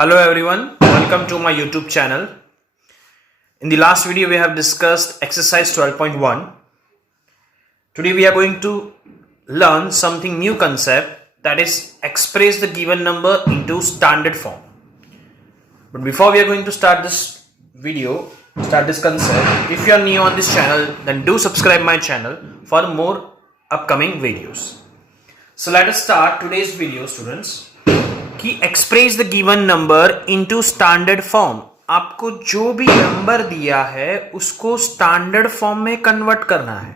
Hello everyone, welcome to my YouTube channel. In the last video we have discussed exercise 12.1. Today we are going to learn something new concept, that is express the given number into standard form. But before we are going to start this concept, if you are new on this channel, then do subscribe my channel for more upcoming videos. So let us start today's video, students. कि express the given number into standard form. आपको जो भी number दिया है उसको standard form में convert करना है.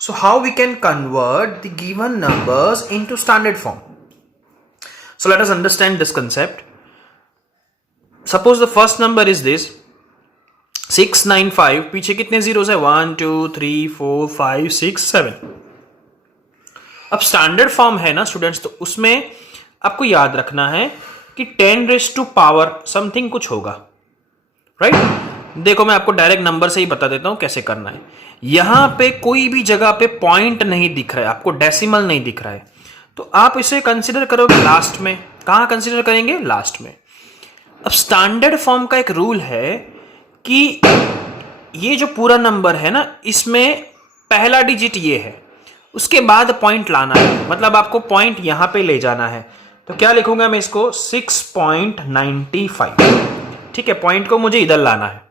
So how we can convert the given numbers into standard form. So let us understand this concept. Suppose the first number is this 695. पीछे कितने जीरोस है? 1 2 3 4 5 6 7. अब स्टैंडर्ड फॉर्म है ना स्टूडेंट्स, तो उसमें आपको याद रखना है कि 10 रेज़ टू पावर समथिंग कुछ होगा, राइट? देखो मैं आपको डायरेक्ट नंबर से ही बता देता हूं कैसे करना है. यहां पे कोई भी जगह पे पॉइंट नहीं दिख रहा है, आपको डेसिमल नहीं दिख रहा है, तो आप इसे कंसिडर करोगे लास्ट में. कहां कंसिडर करेंगे? लास्ट में. अब स्टैंडर्ड फॉर्म का एक रूल है कि ये जो पूरा नंबर है ना, इसमें पहला डिजिट ये है, उसके बाद पॉइंट लाना है. मतलब आपको पॉइंट यहां पे ले जाना है. तो क्या लिखूंगा मैं इसको? 6.95. ठीक है, पॉइंट को मुझे इधर लाना है.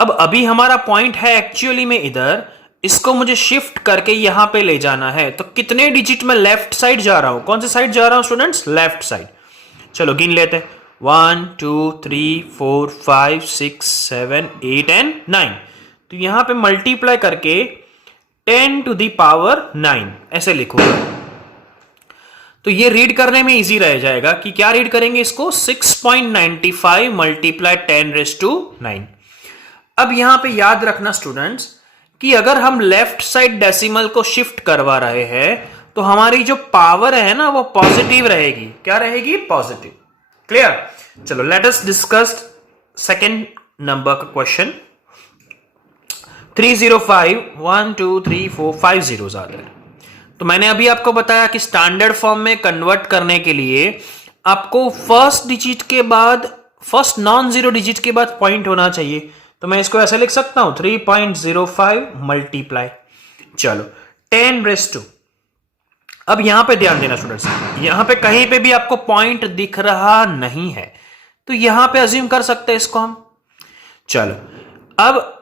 अब अभी हमारा पॉइंट है एक्चुअली में इधर, इसको मुझे शिफ्ट करके यहां पे ले जाना है. तो कितने डिजिट में लेफ्ट साइड जा रहा हूं? कौन से साइड जा रहा हूं स्टूडेंट्स? Left side. चलो गिन लेते हैं. 1 2 3 4 5 6 7 8 एंड 9. तो यहां पे मल्टीप्लाई करके 10 टू दी पावर 9 ऐसे लिखूंगा. तो ये रीड करने में इजी रह जाएगा कि क्या रीड करेंगे इसको? 6.95 मल्टीप्लाई 10 रेज़ टू 9. अब यहां पे याद रखना स्टूडेंट्स कि अगर हम लेफ्ट साइड डेसिमल को शिफ्ट करवा रहे हैं तो हमारी जो पावर है ना वो पॉजिटिव रहेगी. क्या रहेगी? पॉजिटिव. क्लियर? चलो let us discuss second number का क्वेश्चन. 305 1 2 3 4 5 जीरोस आ रहे. तो मैंने अभी आपको बताया कि स्टैंडर्ड फॉर्म में कन्वर्ट करने के लिए आपको फर्स्ट डिजिट के बाद, फर्स्ट नॉन जीरो डिजिट के बाद पॉइंट होना चाहिए. तो मैं इसको ऐसे लिख सकता हूं 3.05 मल्टीप्लाई, चलो 10 रेज़ टू. अब यहां पे ध्यान देना स्टूडेंट्स, यहां पे कहीं पे भी आपको पॉइंट दिख रहा नहीं है, तो यहां पे अज्यूम कर सकते हैं इसको हम. चलो अब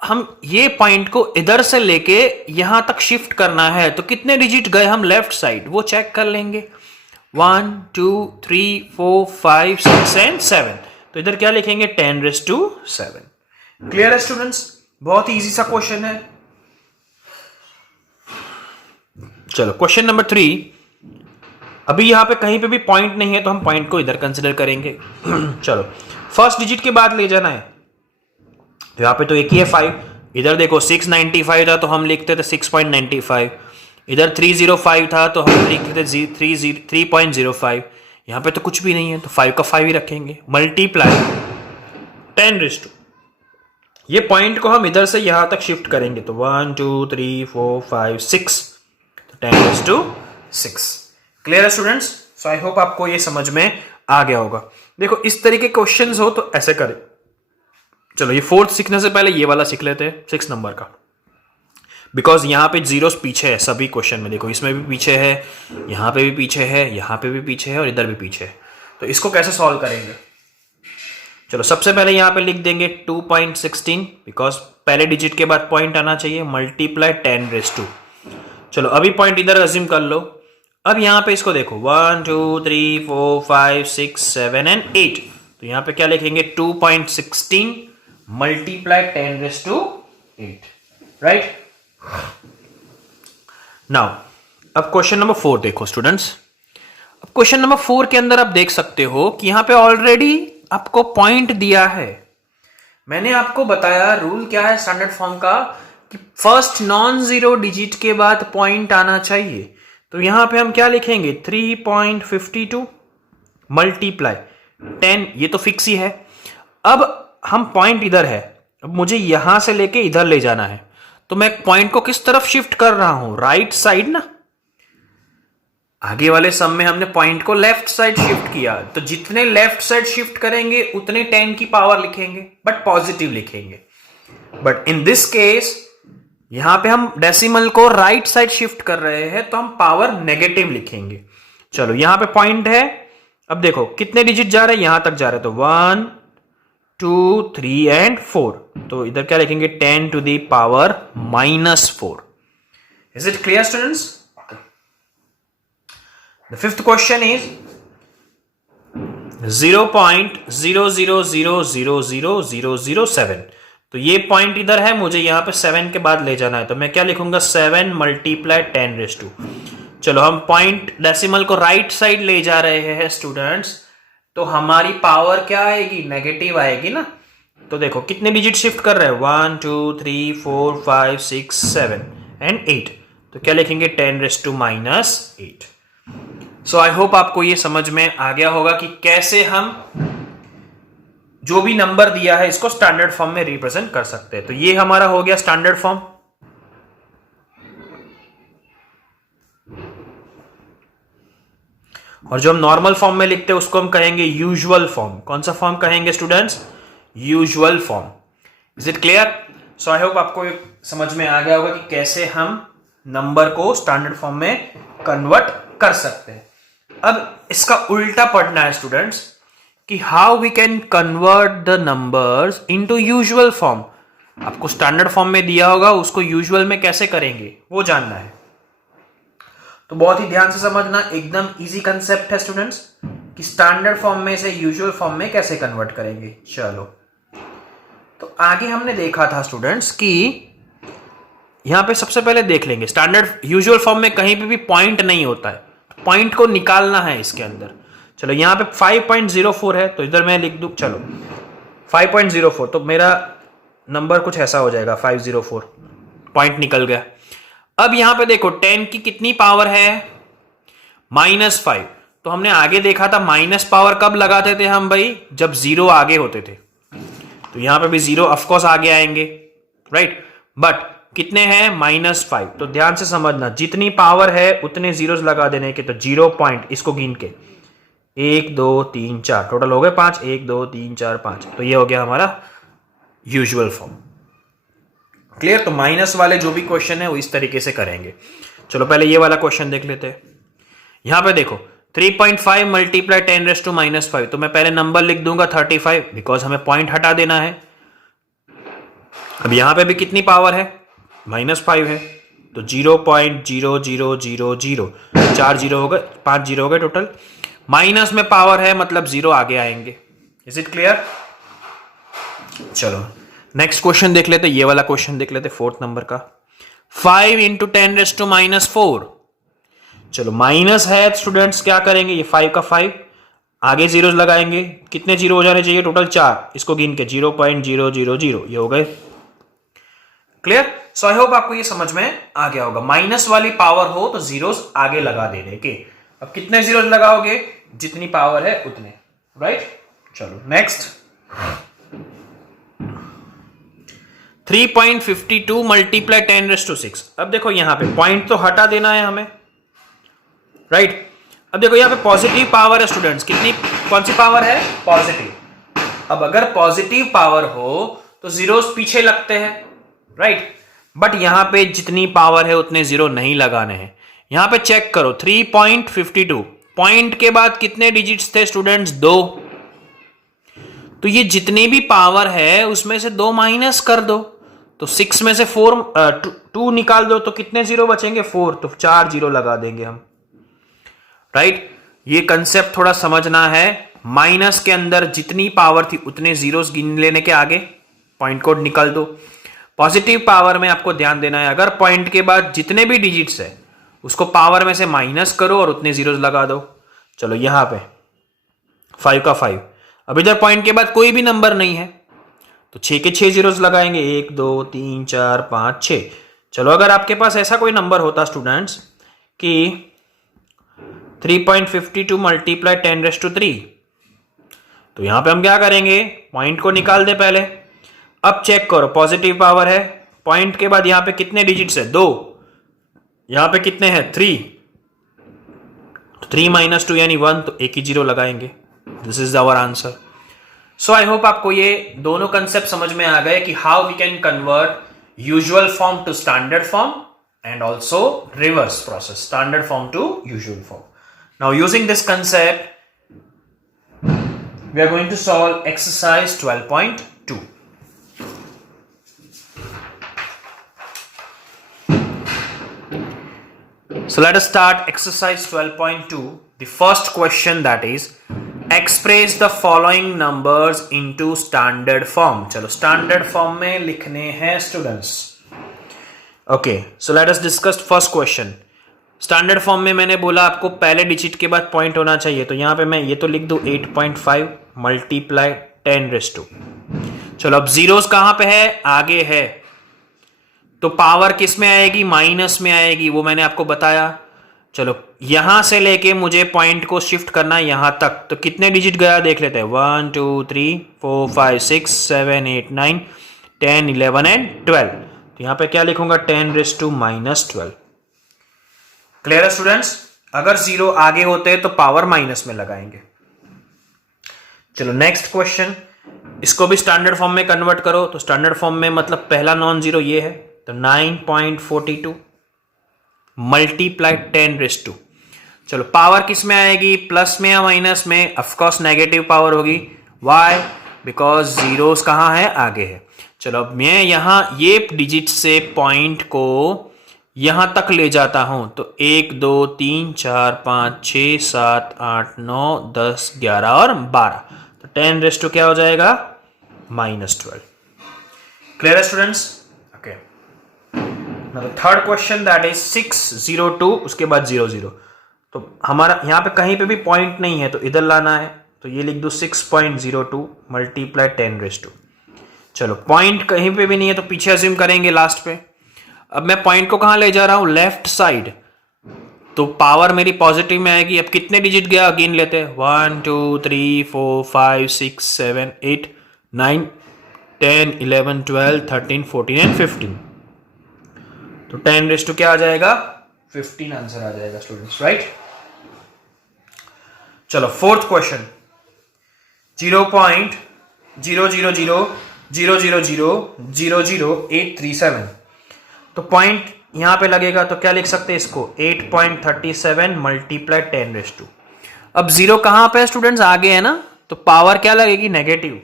हम ये पॉइंट को इधर से लेके यहां तक शिफ्ट करना है, तो कितने डिजिट गए हम लेफ्ट साइड वो चेक कर लेंगे. 1 2 3 4 5 6 एंड 7. तो इधर क्या लिखेंगे? 10 रेज़ टू 7. क्लियर है स्टूडेंट्स? बहुत इजी सा क्वेश्चन है. चलो क्वेश्चन नंबर 3. अभी यहां पे कहीं पे भी पॉइंट नहीं है तो हम पॉइंट को इधर कंसिडर करेंगे. चलो फर्स्ट डिजिट के बाद ले जाना है, तो यहां पे तो एक ही है 5. इधर देखो 695 था तो हम लिखते थे 6.95. इधर 305 था तो हम लिखते थे 3.05. यहां पे तो कुछ भी नहीं है तो 5 का 5 ही रखेंगे. मल्टीप्लाई 10 रेज़ टू, ये पॉइंट को हम इधर से यहां तक शिफ्ट करेंगे तो 1 2 3 4 5 6, तो 10 रेज़ टू 6. क्लियर है स्टूडेंट्स? सो आई होप आपको ये समझ में आ गया होगा. देखो इस तरीके क्वेश्चंस हो तो ऐसे करें. चलो ये फोर्थ सीखने से पहले ये वाला सीख लेते हैं 6 नंबर का, बिकॉज यहां पे जीरोस पीछे है सभी क्वेश्चन में. देखो इसमें भी पीछे है, यहां पे भी पीछे है, यहां पे भी पीछे है और इधर भी पीछे है. तो इसको कैसे सॉल्व करेंगे? चलो सबसे पहले यहां पे लिख देंगे 2.16, बिकॉज पहले डिजिट के बाद पॉइंट आना चाहिए. Multiply 10 raise to. चलो अभी पॉइंट इधर अज्यूम कर लो. अब यहां पे इसको देखो 1 2 3 4 5 6 7 एंड 8. तो यहां पे क्या लिखेंगे? 2.16 multiply 10 raise to 8, right? Now अब क्वेश्चन नंबर 4 देखो स्टूडेंट्स. अब क्वेश्चन नंबर 4 के अंदर आप देख सकते हो कि यहां पे ऑलरेडी आपको पॉइंट दिया है. मैंने आपको बताया रूल क्या है स्टैंडर्ड फॉर्म का, कि फर्स्ट नॉन जीरो डिजिट के बाद पॉइंट आना चाहिए. तो यहां पे हम क्या लिखेंगे? 3.52 मल्टीप्लाई 10, ये तो फिक्स ही है. अब हम पॉइंट इधर है, अब मुझे यहां से लेके इधर ले जाना है, तो मैं पॉइंट को किस तरफ शिफ्ट कर रहा हूं? राइट साइड ना. आगे वाले सम में हमने पॉइंट को लेफ्ट साइड शिफ्ट किया, तो जितने लेफ्ट साइड शिफ्ट करेंगे उतने 10 की पावर लिखेंगे, बट पॉजिटिव लिखेंगे। बट इन दिस केस यहां पे हम डेसिमल को राइट साइड शिफ्ट कर रहे हैं, तो हम पावर नेगेटिव लिखेंगे। चलो यहां पे पॉइंट है, अब देखो कितने डिजिट जा रहे हैं, यहां तक जा रहे हैं, तो 1 2 3 एंड 4, तो इधर क्या लिखेंगे 10 to the power -4। Is it clear, students? The fifth question is 0.0000007। तो ये पॉइंट इधर है, मुझे यहां पे 7 के बाद ले जाना है, तो मैं क्या लिखूंगा 7 × 10⁻²। चलो हम पॉइंट डेसिमल को राइट साइड ले जा रहे हैं स्टूडेंट्स, तो हमारी पावर क्या आएगी, नेगेटिव आएगी ना। तो देखो कितने डिजिट शिफ्ट कर रहे हैं, 1 2 3 4 5 6 7 एंड 8, तो क्या लिखेंगे 10⁻⁻8। सो आई होप आपको ये समझ में आ गया होगा कि कैसे हम जो भी नंबर दिया है इसको स्टैंडर्ड फॉर्म में रिप्रेजेंट कर सकते हैं। तो ये हमारा हो गया स्टैंडर्ड फॉर्म। और जो हम नॉर्मल फॉर्म में लिखते हैं उसको हम कहेंगे यूजुअल फॉर्म। कौन सा फॉर्म कहेंगे students, usual form. Is it clear? So I hope आपको समझ में आ गया होगा कि कैसे हम नंबर को स्टैंडर्ड फॉर्म में कन्वर्ट कर सकते हैं। अब इसका उल्टा पढ़ना है स्टूडेंट्स कि how we can convert the numbers into usual form. आपको स्टैंडर्ड फॉर्म में दिया होगा, उसको यूजुअल में कैसे करेंगे वो जानना है। तो बहुत ही ध्यान से समझना, एकदम इजी कंसेप्ट है स्टूडेंट्स कि स्टैंडर्ड फॉर्म में से यूजुअल फॉर्म में कैसे कन्वर्ट करेंगे। चलो तो आगे हमने देखा था स्टूडेंट्स कि यहां पे सबसे पहले देख लेंगे स्टैंडर्ड यूजुअल फॉर्म में कहीं पे भी पॉइंट नहीं होता है, पॉइंट को निकालना है इसके अंदर। चलो यहां पे 5.04 है, तो इधर मैं लिख दूं, चलो 5.04, तो मेरा नंबर कुछ ऐसा हो जाएगा 504, पॉइंट निकल गया। अब यहां पे देखो 10 की कितनी पावर है, -5। तो हमने आगे देखा था माइनस पावर कब लगाते थे हम भाई, जब 0 आगे होते थे। तो यहां पे भी 0 ऑफकोर्स आगे आएंगे, राइट। बट कितने हैं, -5। तो ध्यान से समझना, जितनी पावर है उतने जीरोस लगा देने के। तो 0 पॉइंट, इसको गिन के 1 2 3 4, टोटल हो गए 5, 1 2 3 4 5। तो ये हो गया हमारा यूजुअल फॉर्म। क्लियर? तो माइनस वाले जो भी क्वेश्चन है वो इस तरीके से करेंगे। चलो पहले ये वाला क्वेश्चन देख लेते हैं। यहां पे देखो 3.5 × 10⁻⁻5, तो मैं पहले नंबर लिख दूंगा 35, बिकॉज हमें पॉइंट हटा देना है। अब यहां पे भी कितनी पावर है, -5 है, तो 0.0000, 4 जीरो हो गए, 5 जीरो हो गए टोटल। माइनस में पावर है मतलब 0 आगे आएंगे। Is it clear? चलो नेक्स्ट क्वेश्चन देख लेते, ये वाला क्वेश्चन देख लेते, 4th नंबर का। 5 × 10⁻⁻4। चलो माइनस है स्टूडेंट्स, क्या करेंगे, ये 5 का 5, आगे जीरोस लगाएंगे, कितने जीरो हो जाने चाहिए, टोटल 4, इसको गिन के 0.000, ये हो गए। क्लियर? सो आई होप आपको ये समझ में आ गया होगा। माइनस वाली पावर हो तो जीरोस आगे लगा देने के। अब कितने जीरोस लगाओगे, जितनी पावर है उतने, राइट। चलो नेक्स्ट 3.52 × 10⁻⁶। अब देखो यहां पे पॉइंट तो हटा देना है हमें, राइट। अब देखो यहां पे पॉजिटिव पावर है स्टूडेंट्स, कितनी, कौन सी पावर है, पॉजिटिव। अब अगर पॉजिटिव पावर हो तो जीरोस पीछे लगते हैं, राइट। बट यहां पे जितनी पावर है उतने जीरो नहीं लगाने हैं। यहां पे चेक करो 3.52, पॉइंट के बाद कितने डिजिट्स थे स्टूडेंट्स, 2। तो ये जितनी भी पावर है उसमें से 2 माइनस कर दो, तो 6 में से 2 निकाल दो, तो कितने जीरो बचेंगे, 4, तो 4 जीरो लगा देंगे हम, राइट। ये कंसेप्ट थोड़ा समझना है। माइनस के अंदर जितनी पावर थी उतने जीरोस गिन लेने के आगे, पॉइंट कोड निकाल दो। पॉजिटिव पावर में आपको ध्यान देना है, अगर पॉइंट के बाद जितने भी डिजिट्स है उसको पावर में से माइनस करो और उतने जीरोस लगा दो। चलो यहां पे 5 का 5, अब इधर पॉइंट के बाद कोई भी नंबर नहीं है, तो 6 के 6 जीरोस लगाएंगे, 1 2 3 4 5 6। चलो अगर आपके पास ऐसा कोई नंबर होता स्टूडेंट्स कि 3.52 × 10⁻3, तो यहां पे हम क्या करेंगे, पॉइंट को निकाल दे पहले। अब चेक करो, पॉजिटिव पावर है, पॉइंट के बाद यहां पे कितने डिजिट्स है, 2, यहां पे कितने हैं, 3, तो 3 - 2 यानी 1, तो एक ही जीरो लगाएंगे। This is our answer. So I hope आपको ये दोनों कंसेप्ट समझ में आ गए कि how we can convert usual form to standard form and also reverse process, standard form to usual form. Now using this concept we are going to solve exercise 12.2. So let us start exercise 12.2. The first question, that is, express the following numbers into standard form. चलो standard form में लिखने हैं students. Okay, so let us discuss first question. Standard form में मैंने बोला आपको पहले digit के बाद पॉइंट होना चाहिए, तो यहां पे मैं ये तो लिख दूं 8.5 मल्टीप्लाई 10⁻²। चलो अब जीरोस कहां पे है, आगे है, तो पावर किस में आएगी, माइनस में आएगी, वो मैंने आपको बताया। चलो यहां से लेके मुझे पॉइंट को शिफ्ट करना यहां तक, तो कितने डिजिट गया देख लेते हैं। 1 2 3 4 5 6 7 8 9 10 11 एंड 12। तो यहां पे क्या लिखूंगा, 10⁻²। क्लियर है स्टूडेंट्स? अगर जीरो आगे होते तो पावर माइनस में लगाएंगे। चलो नेक्स्ट क्वेश्चन, इसको भी स्टैंडर्ड फॉर्म में कन्वर्ट करो। तो स्टैंडर्ड फॉर्म में मतलब पहला नॉन जीरो ये है, तो 9.42 मल्टीप्लाई 10⁻²। चलो पावर किस में आएगी, प्लस में या माइनस में? ऑफकोर्स नेगेटिव पावर होगी। वाई? बिकॉज जीरोस कहां है, आगे है। चलो अब मैं यहां ये डिजिट से पॉइंट को यहां तक ले जाता हूं, तो 1 2 3 4 5 6 7 8 9 10 11 और 12, तो 10⁻² क्या हो जाएगा, -12। क्लियर है students? Okay, third question, that is 602, उसके बाद 00। तो हमारा यहां पे कहीं पे भी पॉइंट नहीं है, तो इधर लाना है, तो ये लिख दो 6.02 मल्टीप्लाई 10⁻²। चलो पॉइंट कहीं पे भी नहीं है, तो पीछे अज्यूम करेंगे लास्ट पे। अब मैं पॉइंट को कहां ले जा रहा हूं, लेफ्ट साइड, तो पावर मेरी पॉजिटिव में आएगी। अब कितने डिजिट गया, गिन लेते हैं। 1 2 3 4 5 6 7 8 9 10 11 12 13 14 एंड 15। तो 10⁻² क्या आ जाएगा, 15 आंसर आ जाएगा स्टूडेंट्स, राइट। चलो फोर्थ क्वेश्चन, 0.00000000837। तो पॉइंट यहां पे लगेगा, तो क्या लिख सकते हैं इसको, 8.37 मल्टीप्लाई 10⁻²। अब जीरो कहां पे है स्टूडेंट्स, आगे है ना, तो पावर क्या लगेगी, नेगेटिव।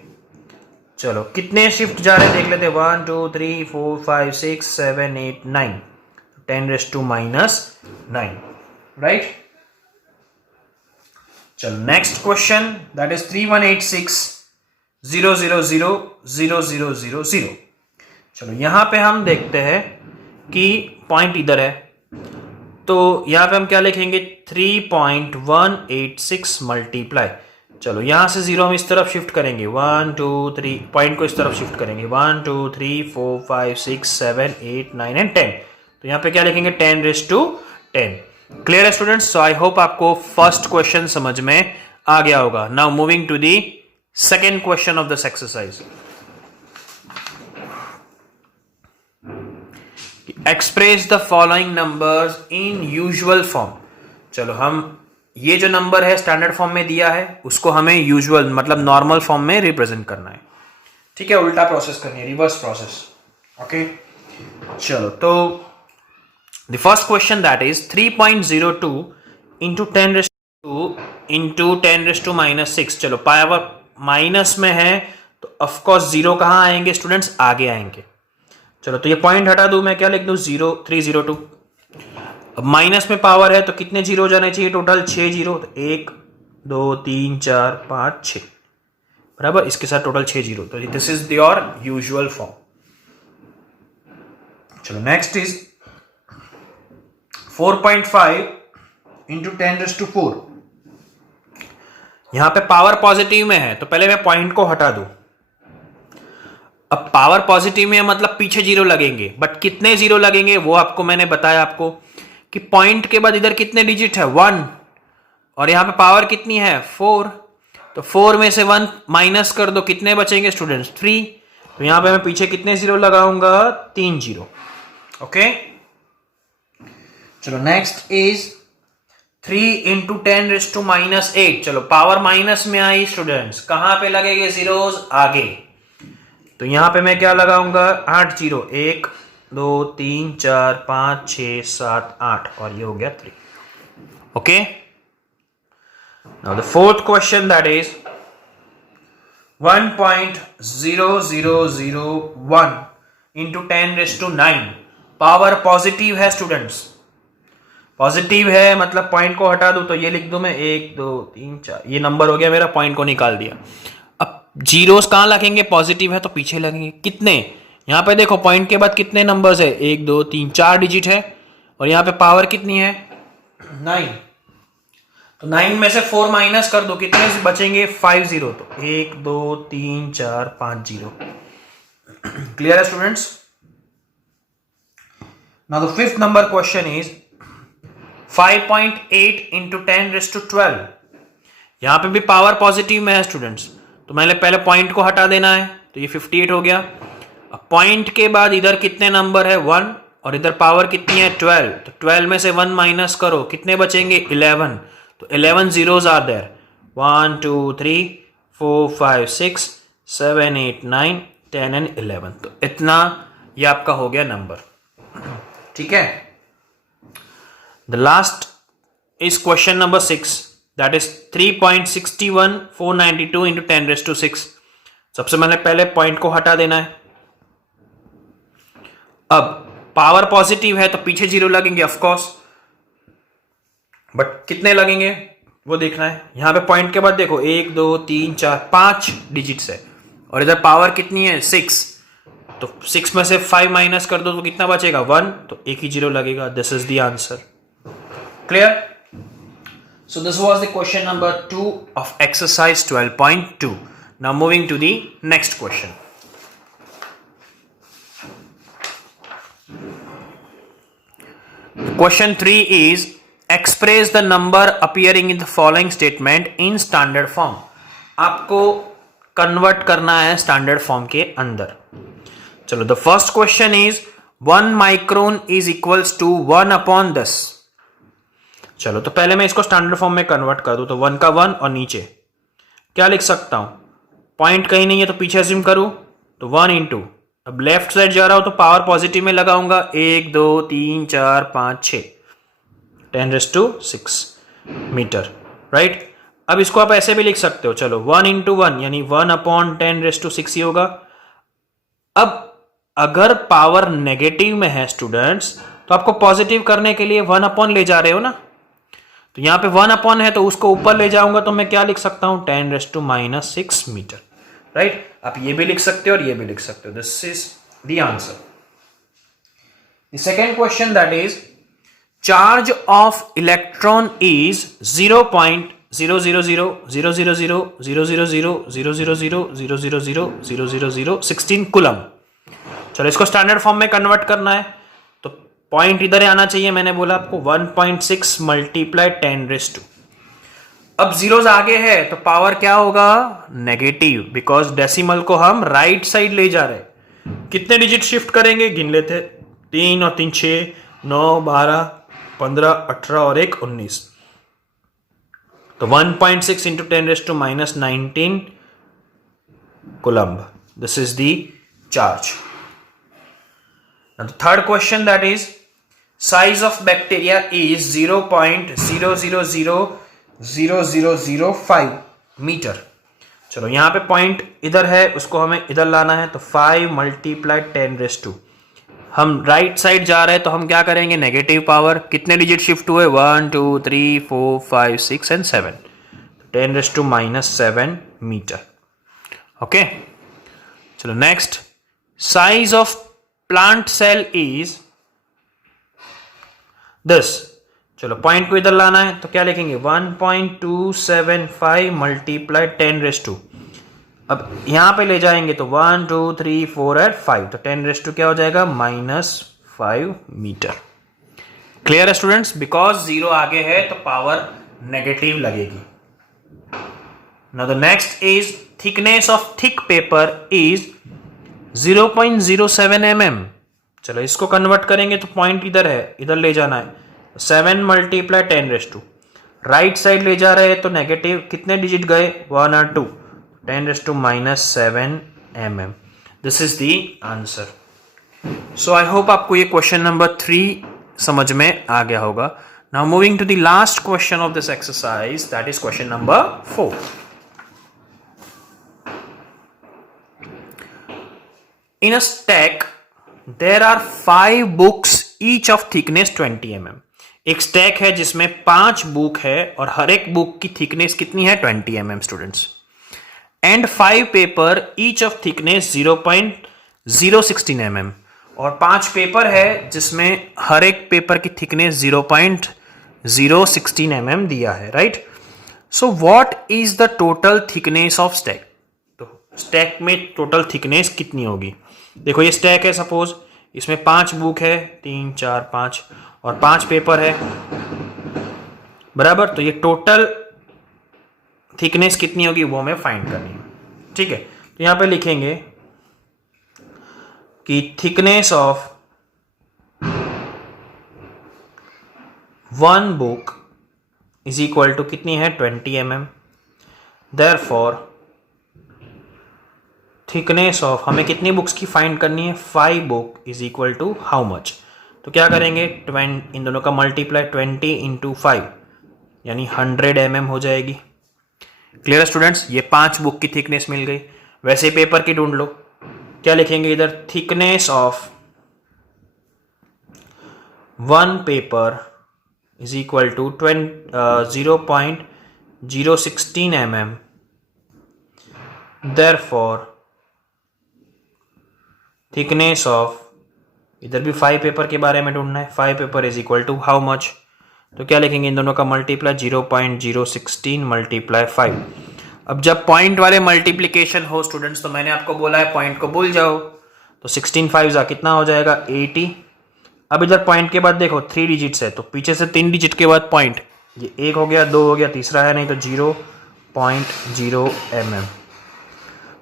चलो कितने शिफ्ट जा रहे हैं देख लेते हैं, 1 2 3 4 5 6 7 8 9, 10⁻² -9, राइट। चलो नेक्स्ट क्वेश्चन, दैट इज 3186000000। चलो यहां पे हम देखते हैं कि पॉइंट इधर है, तो यहां पे हम क्या लिखेंगे, 3.186 मल्टीप्लाई। चलो यहां से जीरो हम इस तरफ शिफ्ट करेंगे, 1 2 3, पॉइंट को इस तरफ शिफ्ट करेंगे, 1 2 3 4 5 6 7 8 9 एंड 10। तो यहां पे क्या लिखेंगे, 10⁻10। क्लियर है स्टूडेंट्स? सो आई होप आपको फर्स्ट क्वेश्चन समझ में आ गया होगा। Now moving to the second question of this exercise. Express the following numbers in usual form. चलो हम ये जो नंबर है स्टैंडर्ड फॉर्म में दिया है, उसको हमें यूजुअल मतलब नॉर्मल फॉर्म में रिप्रेजेंट करना है। ठीक है, उल्टा प्रोसेस करनी है, रिवर्स प्रोसेस। ओके, चलो तो the first question, that is 3.02 into 10⁻² into 10⁻⁻6। चलो पावर माइनस में है, तो ऑफकोर्स जीरो कहां आएंगे स्टूडेंट्स, आगे आएंगे। चलो तो ये पॉइंट हटा दूं, मैं क्या लिख दूं, 302। अब माइनस में पावर है, तो कितने जीरो जाने चाहिए, टोटल 6 जीरो, तो 1 2 3 4 5 6, बराबर, इसके साथ टोटल 6 जीरो। तो this is your usual form. चलो नेक्स्ट इज 4.5 इंटू 10⁻4। यहां पे पावर पॉजिटिव में है, तो पहले मैं पॉइंट को हटा दूं। अब पावर पॉजिटिव में है, मतलब पीछे जीरो लगेंगे, बट कितने जीरो लगेंगे वो आपको मैंने बताया आपको कि पॉइंट के बाद इधर कितने डिजिट है, 1, और यहां पे पावर कितनी है, 4। तो 4 में से 1 माइनस कर दो, कितने बचेंगे स्टूडेंट्स, 3। तो यहां पे मैं पीछे कितने जीरो लगाऊंगा, 3 जीरो। ओके, चलो नेक्स्ट इज 3 इंटू 10⁻⁻⁸। चलो पावर माइनस में आई स्टूडेंट्स, कहां पे लगेंगे जीरोस? आगे। तो यहां पे मैं क्या लगाऊंगा? 8 जीरो, 1 2 3 4 5 6 7 8, और ये हो गया 3। Okay, now the fourth question that is 1.0001 into 10⁻⁹। Power positive है स्टूडेंट्स, पॉजिटिव है मतलब पॉइंट को हटा दूं तो ये लिख दूं मैं 1 2 3 4, ये नंबर हो गया मेरा, पॉइंट को निकाल दिया। अब जीरोस कहां लगेंगे? पॉजिटिव है तो पीछे लगेंगे। कितने? यहां पे देखो पॉइंट के बाद कितने नंबर्स है? 1 2 3 4 डिजिट है, और यहां पे पावर कितनी है? 9। तो 9 में से 4 माइनस कर दो, कितने बचेंगे? 5 जीरो। तो 1 2 3 4 5 जीरो। क्लियर है students? Now the fifth number question is 5.8 into 10⁻12। यहां पे भी पावर पॉजिटिव में है स्टूडेंट्स, तो मैंने पहले पॉइंट को हटा देना है, तो ये 58 हो गया। अब पॉइंट के बाद इधर कितने नंबर है? 1, और इधर पावर कितनी है? 12। तो 12 में से 1 माइनस करो, कितने बचेंगे? 11। तो 11 जीरोस आर देयर, 1 2 3 4 5 6 7 8 9 10 एंड 11। तो इतना ये आपका हो गया नंबर। ठीक है, the last is question number 6, that is 3.61492 into 10⁻⁶। सबसे पहले पॉइंट को हटा देना है। अब पावर पॉजिटिव है तो पीछे जीरो लगेंगे ऑफ कोर्स, बट कितने लगेंगे वो देखना है। यहां पे पॉइंट के बाद देखो 1 2 3 4 5 डिजिट्स है, और इधर पावर कितनी है? 6। तो 6 में से 5 माइनस कर दो तो कितना बचेगा? 1। तो एक ही जीरो लगेगा। This is the answer. Clear? So this was the question number 2 of exercise 12.2. Now moving to the next question. Question 3 is express the number appearing in the following statement in standard form. आपको convert करना है standard form के अंदर। चलो, the first question is 1 micron is equals to 1/10। चलो, तो पहले मैं इसको स्टैंडर्ड फॉर्म में कन्वर्ट कर दूं, तो 1 का 1 और नीचे क्या लिख सकता हूं? पॉइंट कहीं नहीं है तो पीछे अज्यूम करूं, तो 1 इंटू, अब लेफ्ट साइड जा रहा हूं तो पावर पॉजिटिव में लगाऊंगा, 1 2 3 4 5 6 10⁻⁶ मीटर, राइट। अब इसको आप ऐसे भी लिख सकते हो, चलो 1 इंटू 1 यानी 1/10⁻⁶ ही होगा। अब अगर पावर नेगेटिव में है स्टूडेंट्स, तो आपको पॉजिटिव करने के लिए 1 ले जा रहे हो ना, तो यहां पे 1 है तो उसको ऊपर ले जाऊंगा तो मैं क्या लिख सकता हूं? 10⁻⁶ मीटर, राइट। आप ये भी लिख सकते हो और ये भी लिख सकते हो। This is the answer. The second question that is charge of electron is 0.0000000000000000016 coulomb. चलो, इसको स्टैंडर्ड फॉर्म में कन्वर्ट करना है, तो पॉइंट इधर आना चाहिए। मैंने बोला आपको 1.6 मल्टीप्लाई 10⁻²। अब जीरोस आगे है तो पावर क्या होगा? नेगेटिव, बिकॉज डेसिमल को हम राइट साइड ले जा रहे हैं। कितने डिजिट शिफ्ट करेंगे? गिन लेते, 3 और 3 6 9 12 15 18 और 1 19। तो 1.6 into 10⁻⁻19 coulomb. This is the charge. Now the third question, that is size of bacteria is 0.000005 metre. चलो, यहां पे पॉइंट इधर है, उसको हमें इधर लाना है, तो 5 मल्टीप्लाई 10⁻²। हम राइट साइड जा रहे हैं तो हम क्या करेंगे? Negative power. कितने डिजिट शिफ्ट हुए? 1 2 3 4 5 6 एंड 7, 10⁻⁻7 मीटर। ओके, चलो next, size of plant cell is this. चलो, पॉइंट को इधर लाना है तो क्या लिखेंगे? 1.275 मल्टीप्लाई 10⁻²। अब यहां पे ले जाएंगे तो 1 2 3 4 और 5, तो 10⁻² क्या हो जाएगा? -5 मीटर। क्लियर है स्टूडेंट्स? बिकॉज जीरो आगे है तो पावर नेगेटिव लगेगी। Now the next is thickness of thick paper is 0.07 mm। चलो, इसको कन्वर्ट करेंगे तो पॉइंट इधर है, इधर ले जाना है, 7 मल्टीप्लाई 10⁻²। राइट साइड ले जा रहे हैं तो नेगेटिव कितने डिजिट गए, 1 और 2, 10⁻⁷ mm. This is the answer. So I hope आपको ये क्वेश्चन नंबर 3 समझ में आ गया होगा. Now moving to the last question of this exercise, that is question number 4. In a stack, there are 5 books each of thickness 20 mm. एक stack है जिसमें 5 बुक है और हर एक बुक की थिकनेस कितनी है, 20 mm students. And 5 paper each of thickness 0.016 mm. और 5 पेपर है जिसमें हर एक पेपर की थिकनेस 0.016 mm दिया है, right. So what is the total thickness of stack. तो स्टैक में टोटल थिकनेस कितनी होगी. देखो ये स्टैक है, सपोज इसमें 5 बुक है, 3 4 5 और 5 पेपर है, बराबर. तो ये टोटल थिकनेस कितनी होगी वो हमें फाइंड करनी है, ठीक है. तो यहां पे लिखेंगे कि thickness of 1 book is equal to कितनी है, 20 mm. देयरफॉर थिकनेस ऑफ, हमें कितनी बुक्स की फाइंड करनी है, 5 book is equal to how much. तो क्या करेंगे, इन दोनों का मल्टीप्लाई 20 इंटू 5 यानी 100 mm हो जाएगी. क्लियर स्टूडेंट्स, ये 5 बुक की थिकनेस मिल गई. वैसे पेपर की ढूंढ लो. क्या लिखेंगे इधर, thickness of 1 paper is equal to 0.016 mm. Therefore thickness of, इधर भी 5 पेपर के बारे में ढूंढना है, 5 paper is equal to how much. तो क्या लिखेंगे, इन दोनों का मल्टीप्लाई 0.016 मल्टीप्लाई 5. अब जब पॉइंट वाले मल्टीप्लीकेशन हो स्टूडेंट्स, तो मैंने आपको बोला है पॉइंट को भूल जाओ. तो 16 5 कितना हो जाएगा, 80. अब इधर पॉइंट के बाद देखो 3 डिजिट्स है, तो पीछे से 3 डिजिट के बाद पॉइंट, ये 1 हो गया, 2 हो गया, तीसरा है नहीं तो 0.0 mm.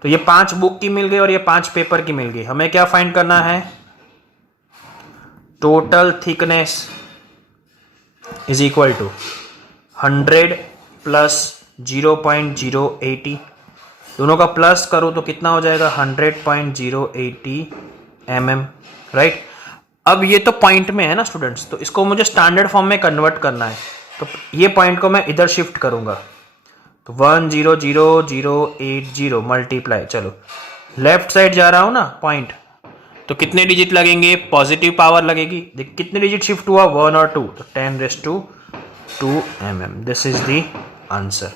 तो ये 5 बुक की मिल गई और ये 5 पेपर की मिल गई. हमें क्या फाइंड करना है, total thickness is equal to 100 plus 0.080. दोनों का प्लस करो तो कितना हो जाएगा, 100.080 mm, राइट. अब ये तो पॉइंट में है ना स्टूडेंट्स, तो इसको मुझे स्टैंडर्ड फॉर्म में कन्वर्ट करना है. तो ये पॉइंट को मैं इधर शिफ्ट करूंगा, तो 100,080 मल्टीप्लाई, चलो लेफ्ट साइड जा रहा हूं ना पॉइंट, तो कितने डिजिट लगेंगे, पॉजिटिव पावर लगेगी. देख कितने डिजिट शिफ्ट हुआ, 1 और 2, तो 10⁻² mm. This is the answer.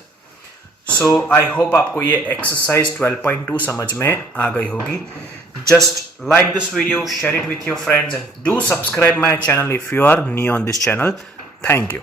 So I hope आपको ये एक्सरसाइज 12.2 समझ में आ गई होगी. Just like this video, share it with your friends and do subscribe my channel if you are new on this channel. Thank you.